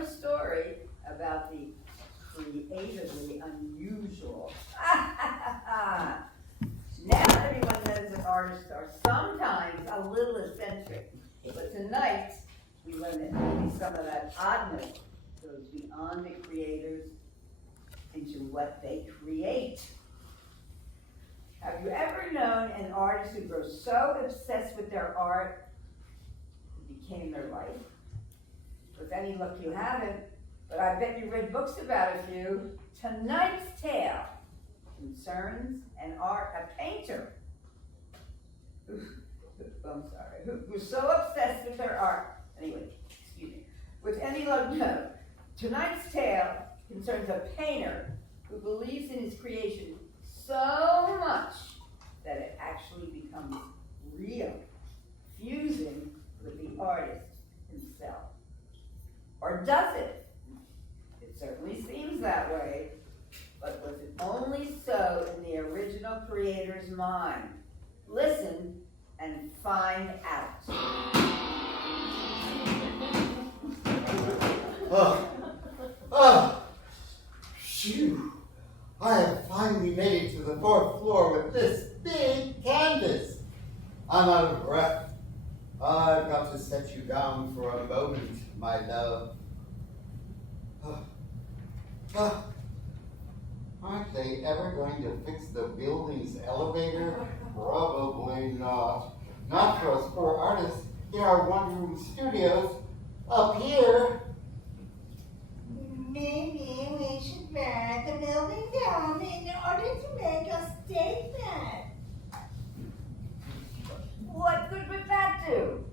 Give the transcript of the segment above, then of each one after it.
a story about the creatively unusual. Now everyone knows that artists are sometimes a little eccentric, but tonight we learn that maybe some of that oddness goes beyond the creators into what they create. Have you ever known an artist who grows so obsessed with their art it became their life? With any luck you haven't, but I bet you read books about a few. Tonight's tale concerns a painter who was so obsessed with their art. Anyway, excuse me. With any luck, no. Tonight's tale concerns a painter who believes in his creation so much that it actually becomes real, fusing with the artist himself. Or does it? It certainly seems that way, but was it only so in the original creator's mind? Listen and find out. Phew! I have finally made it to the 4th floor with this big canvas. I'm out of breath. I've got to set you down for a moment, my love. Aren't they ever going to fix the building's elevator? Probably not. Not for us poor artists in our one-room studios up here. Maybe we should burn the building down in order to make a statement. What good would that do?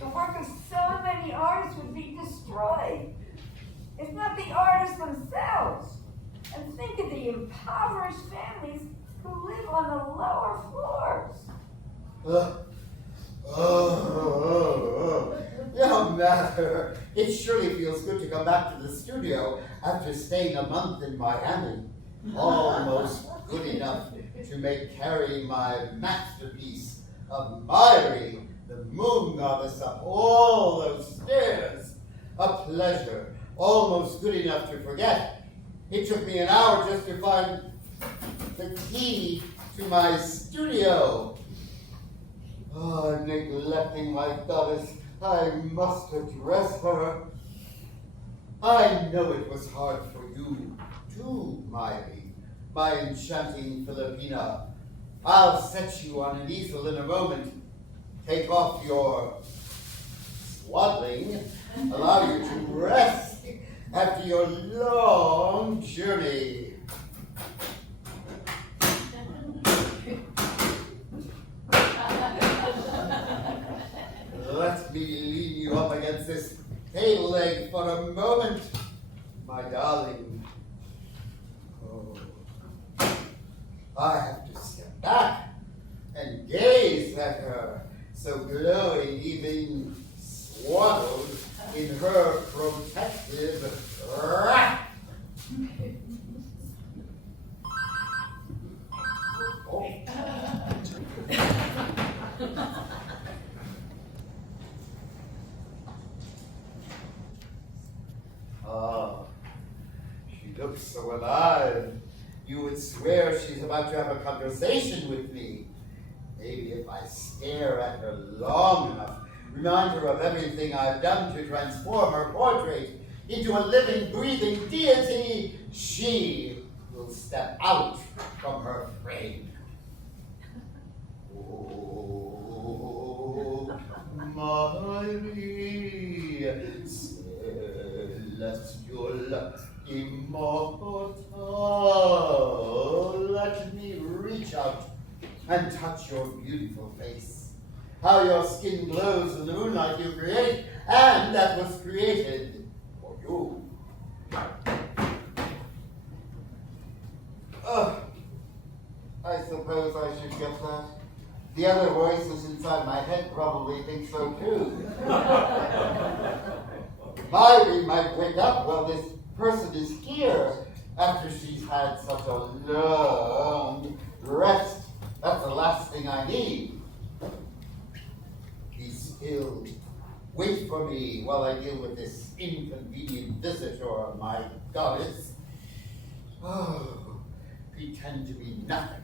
The work of so many artists would be destroyed. If not the artists themselves. And think of the impoverished families who live on the lower floors. No matter. It surely feels good to come back to the studio after staying a month in Miami. Almost good enough to make Carrie my masterpiece of Mayari, the moon goddess, up all those stairs. A pleasure, almost good enough to forget. It took me an hour just to find the key to my studio. Oh, I'm neglecting my goddess. I must address her. I know it was hard for you, too, Mayari, my enchanting Filipina. I'll set you on an easel in a moment. Take off your swaddling, allow you to rest after your long journey. Let me lean you up against this table leg for a moment, my darling. Oh, I have to step back and gaze at her, so glowing, even swaddled in her protective wrap. Oh, she looks so alive. You would swear she's about to have a conversation with me. Maybe if I stare at her long enough, remind her of everything I've done to transform her portrait into a living, breathing deity, she will step out from her frame. Oh, Mayari, celestial, immortal, let me reach out and touch your beautiful face. How your skin glows in the moonlight you create, and that was created for you. I suppose I should get that. The other voices inside my head probably think so too. Mayari might wake up while this person is here after she's had such a long rest. That's the last thing I need. Be still Wait for me while I deal with this inconvenient visitor of my goddess. Oh, pretend to be nothing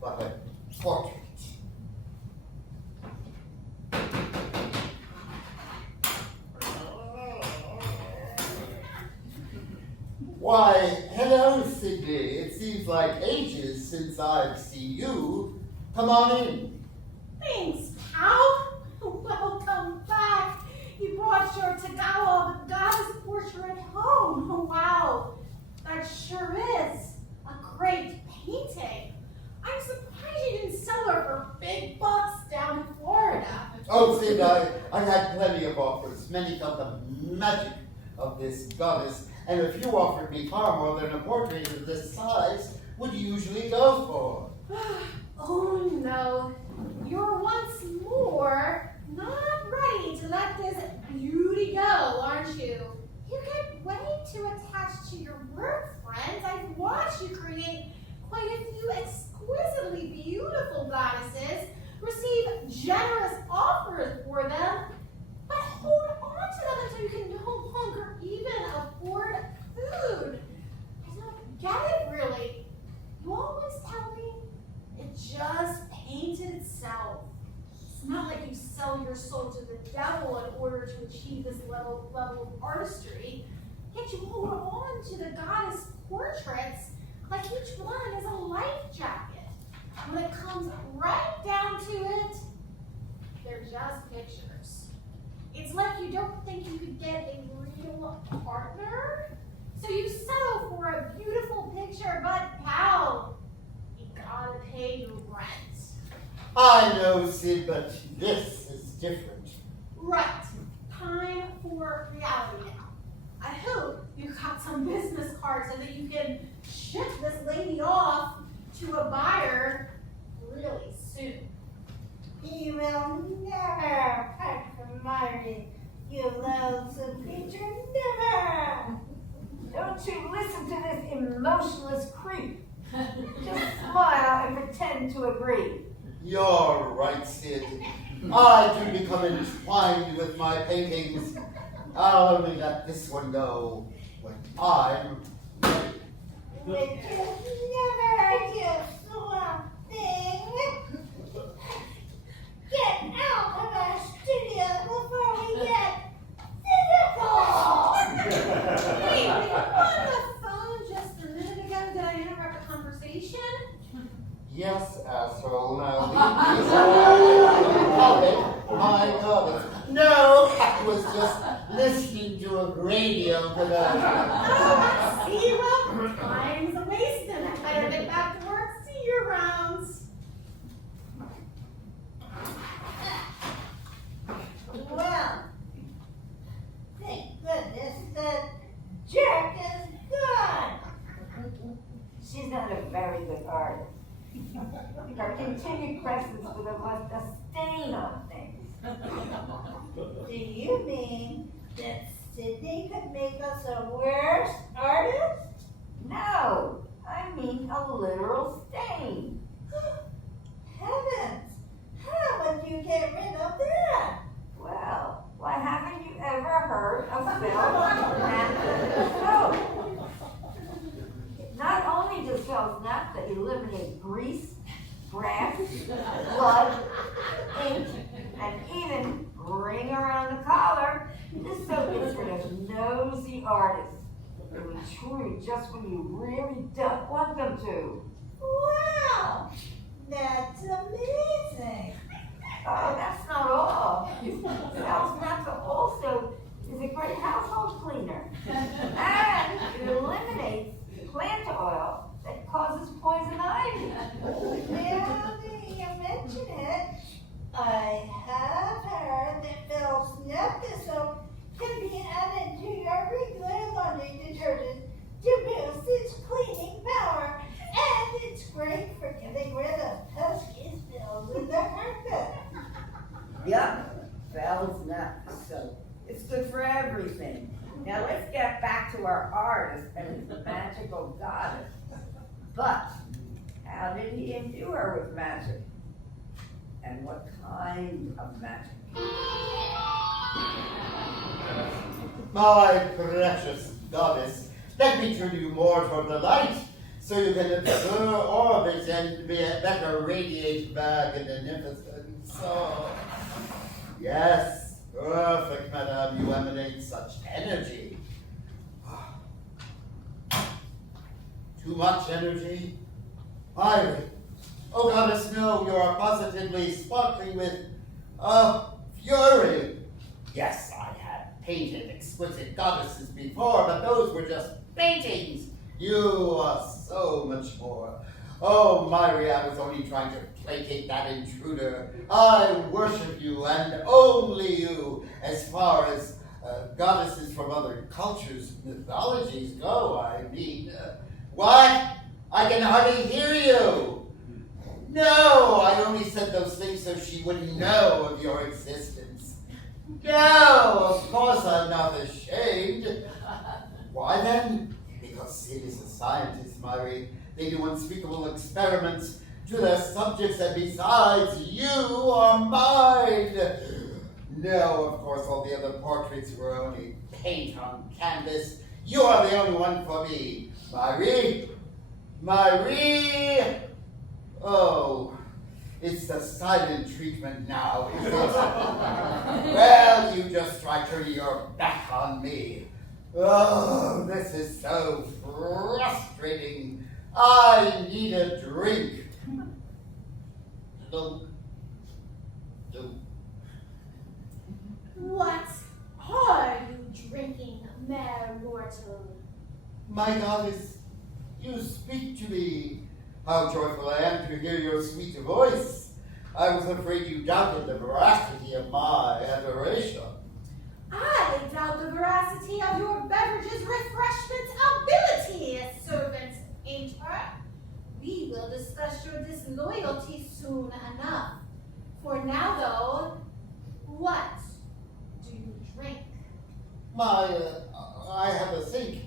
but a portrait. Why, hello, Sidney. It seems like ages since I've seen you. Come on in. Thanks, pal. Welcome back. You brought your Tagawa goddess portrait home. Oh, wow. That sure is a great painting. I'm surprised you didn't sell her for big bucks down in Florida. Oh, Sid, I had plenty of offers. Many felt the magic of this goddess, and if you offered me far more than a portrait of this size would usually go for. Oh no, you're once more not ready to let this beauty go, aren't you? You get way too attached to your work, friends. I've watched you create quite a few exquisitely beautiful goddesses, receive generous offers for them, but hold on to them until you can no longer even afford food. I don't get it, really. You always tell me it just painted itself. It's not like you sell your soul to the devil in order to achieve this level of artistry. Yet you hold on to the goddess portraits like each one is a life jacket. When it comes right down to it, they're just pictures. It's like you don't think you could get a real partner, so you settle for a beautiful picture, but pal, you gotta pay your rent. I know, Sid, but this is different. Right. Time for reality now. I hope you got some business cards so that you can ship this lady off to a buyer really soon. He will never part from Mayari, you loathsome creature, never! Don't you listen to this emotionless creep. Just smile and pretend to agree. You're right, Sid. I do become entwined with my paintings. I'll only let this one go when I'm ready. Would you never, you swamp thing? Get out of our studio before we get physical! Hey, were you on the phone just a minute ago? Did I interrupt a conversation? Yes, asshole. Now my goddess. No, I was just listening to a radio commercial. Oh, see, well, time's a wasting. I better get back to work. See you rounds. Well, thank goodness that jerk is gone. She's not a very good artist. Her continued presence would have left a stain on things. Do you mean that Sidney could make us a worse artist? No, I mean a literal stain. Heavens! How would you get rid of that? Well, why haven't you ever heard of Feld's naphtha soap? Not only does Feld's naphtha eliminate grease, brass, blood, ink, and even ring around the collar, this soap gets rid of nosy artists. They will chew you just when you really don't want them to. Wow! That's amazing! Oh, that's not all. Feld's naphtha also is a great household cleaner. And it eliminates plant oil that causes poison ivy. Now that you mention it, I have heard that Phil's naphtha soap can be added to your regular laundry detergent to boost its cleaning power, and it's great for getting rid of pesky spills in the carpet. Yup, Val's naphtha soap. It's good for everything. Now let's get back to our artist and his magical goddess. But how did he imbue her with magic? And what kind of magic? My precious goddess, let me turn you more toward the light, so you can observe orbit and better radiate magnificence. So, yes, perfect, madame, you emanate such energy. Too much energy? Mayari, oh goddess, no, you are positively sparkling with, fury. Yes, I had painted exquisite goddesses before, but those were just paintings. You are so much more. Oh, Mayari, I was only trying to placate that intruder. I worship you, and only you, as far as goddesses from other cultures, mythologies go, I mean. What? I can hardly hear you. No, I only said those things so she wouldn't know of your existence. No, of course I'm not ashamed. Why then? Because Sid is a scientist, Mayari. They do unspeakable experiments to their subjects, and besides, you are mine. No, of course, all the other portraits were only paint on canvas. You are the only one for me. Mayari? Mayari? Oh, it's the silent treatment now, is it? Well, you just tried turning your back on me. Oh, this is so frustrating. I need a drink. Look. What are you drinking, mere mortal? My goddess, you speak to me. How joyful I am to hear your sweet voice. I was afraid you doubted the veracity of my adoration. I doubt the veracity of your beverage's refreshment ability, servant Ainter. We will discuss your disloyalty soon enough. For now, though, what do you drink? I have a sink,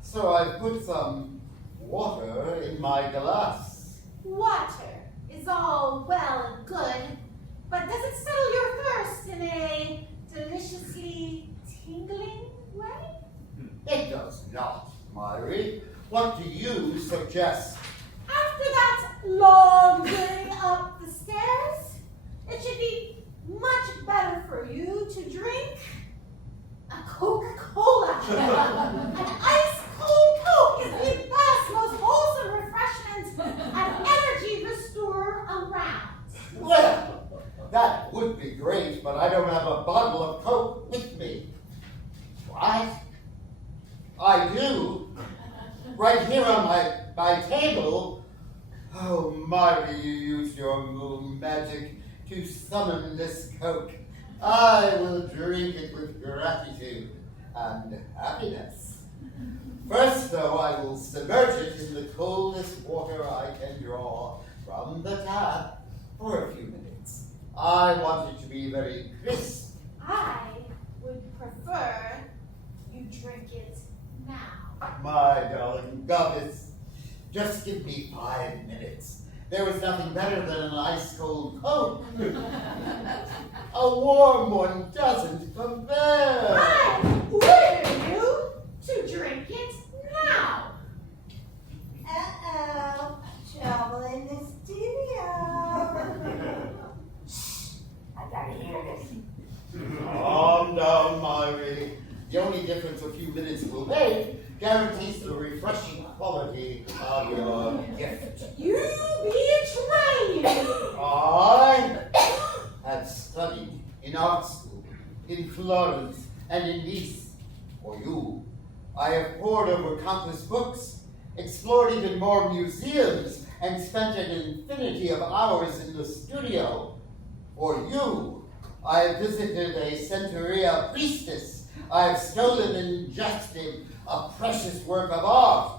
so I put some water in my glass. Water is all well and good, but does it settle your thirst in a deliciously tingling way? It does not, Mayari. What do you suggest? After that long journey up the stairs, it should be much better for you to drink a Coca-Cola. An ice-cold Coke is the best, most wholesome refreshment and energy restorer around. Well, that would be great, but I don't have a bottle of Coke with me. What? I do? Right here on my table? Oh, Mayari, you used your moon magic to summon this Coke. I will drink it with gratitude and happiness. First, though, I will submerge it in the coldest water I can draw from the tap for a few minutes. I want it to be very crisp. I would prefer you drink it now. My darling goddess, just give me 5 minutes. There was nothing better than an ice-cold Coke. A warm one doesn't compare. I order you to drink it now. Uh-oh, trouble in the studio. I gotta hear this. Calm down, Mayari. The only difference a few minutes will make guarantees the refreshing quality of your gift. You betray me. I have studied in art school, in Florence, and in Nice. For you, I have pored over countless books, explored even more museums, and spent an infinity of hours in the studio. For you, I have visited a Centuria priestess. I have stolen and ingested a precious work of art.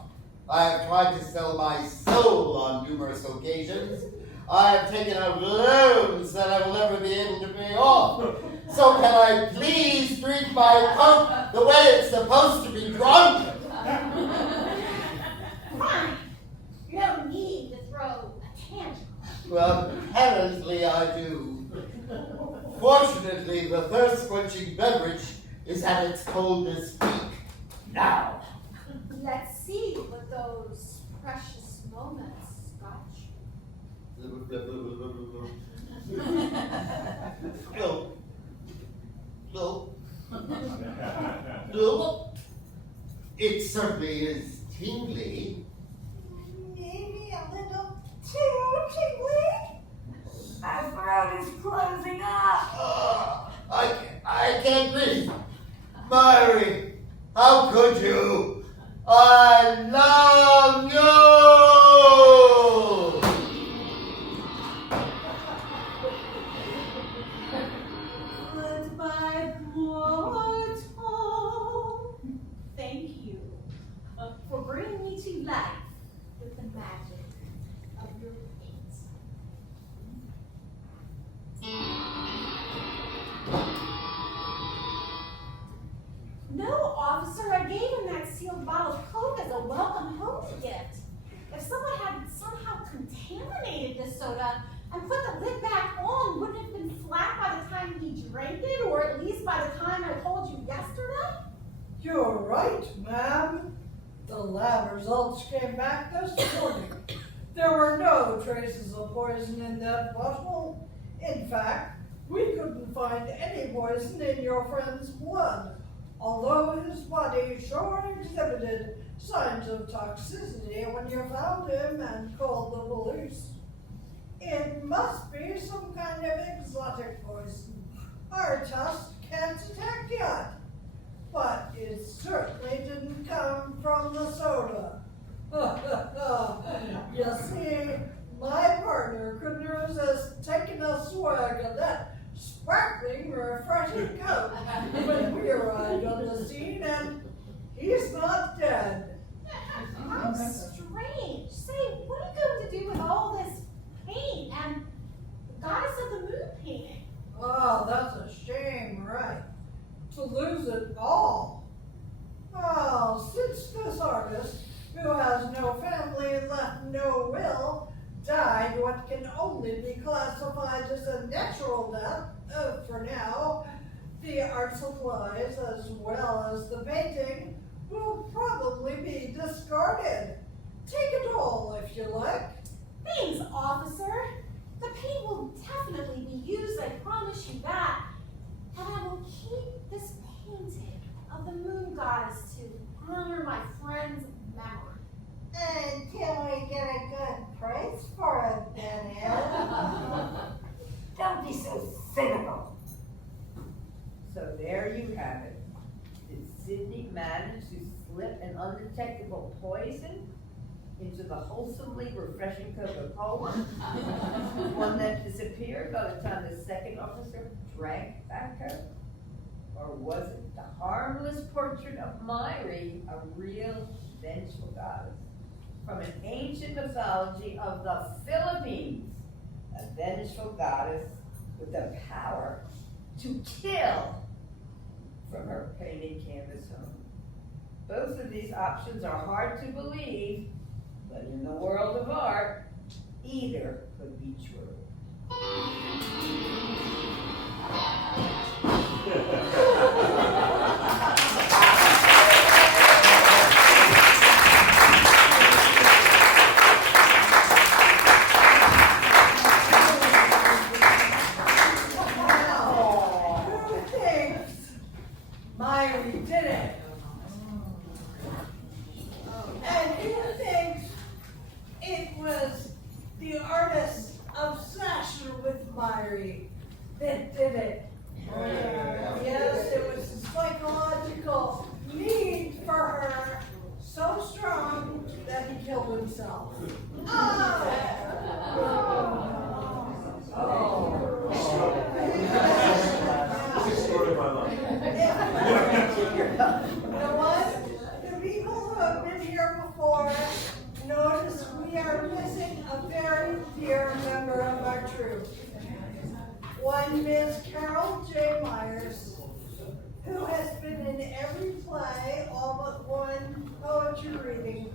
I have tried to sell my soul on numerous occasions. I have taken out loans that I will never be able to pay off. So can I please drink my Coke the way it's supposed to be drunk? Fine. You don't need to throw a tantrum. Well, apparently I do. Fortunately, the thirst quencher quenching beverage is at its coldest peak now. Let's see what those precious moments got you. No. It certainly is tingly. Maybe a little too tingly? My throat is closing up. I can't breathe. Mayari, how could you? I love you! Goodbye, mortal. Thank you for bringing me to life with the magic of your paint. No, officer, I gave him that sealed bottle of Coke as a welcome home gift. If someone had somehow contaminated this soda and put the lid back on, wouldn't it have been flat by the time he drank it, or at least by the time I told you yesterday? You're right, ma'am. The lab results came back this morning. There were no traces of poison in that bottle. In fact, we couldn't find any poison in your friend's blood, although his body sure exhibited signs of toxicity when you found him and called the police. It must be some kind of exotic poison. Our test can't detect yet. But it certainly didn't come from the soda. You see, my partner couldn't resist taking a swig of that sparkling, refreshing Coke when we arrived on the scene, and he's not dead. How strange. Say, what are you going to do with all this paint and the Goddess of the Moon painting? Oh, that's a shame, right? To lose it all. Well, since this artist, who has no family and left no will, died what can only be classified as a natural death, for now, the art supplies as well as the painting will probably be discarded. Take it all if you like. Thanks, officer. The paint will definitely be used, I promise you that. And I will keep this painting of the moon goddess to honor my friend's memory. Until we get a good price for it, then, Don't be so cynical. So there you have it. Did Sidney manage to slip an undetectable poison into the wholesomely refreshing Coca-Cola? One that disappeared by the time the second officer drank that Coke? Or was it the harmless portrait of Mayari, a real vengeful goddess from an ancient mythology of the Philippines? A vengeful goddess with the power to kill from her painted canvas home. Both of these options are hard to believe, but in the world of art, either could be true. Who thinks Mayari did it? And who thinks it was the artist's obsession with Mayari that did it? Yes, it was a psychological need for her so strong that he killed himself. This is story of my life. You know what? The people who have been here before notice we are missing a very dear member of our troupe. One Miss Carol J. Myers, who has been in every play, all but one poetry reading.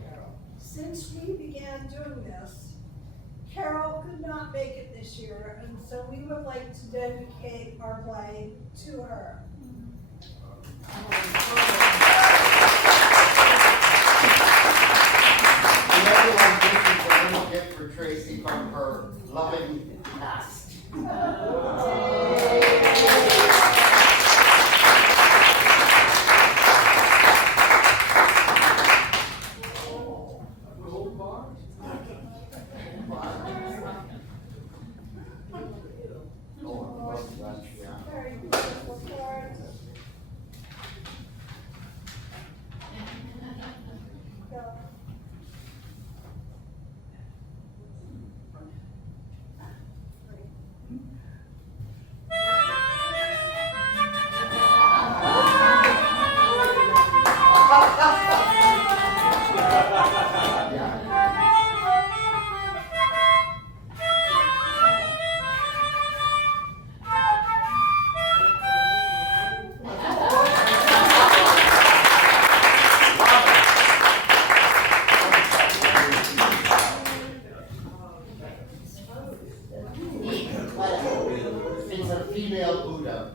Since we began doing this, Carol could not make it this year, and so we would like to dedicate our play to her. And everyone, this is a little gift for Tracey from her loving past. Very beautiful cards. It's a female Buddha.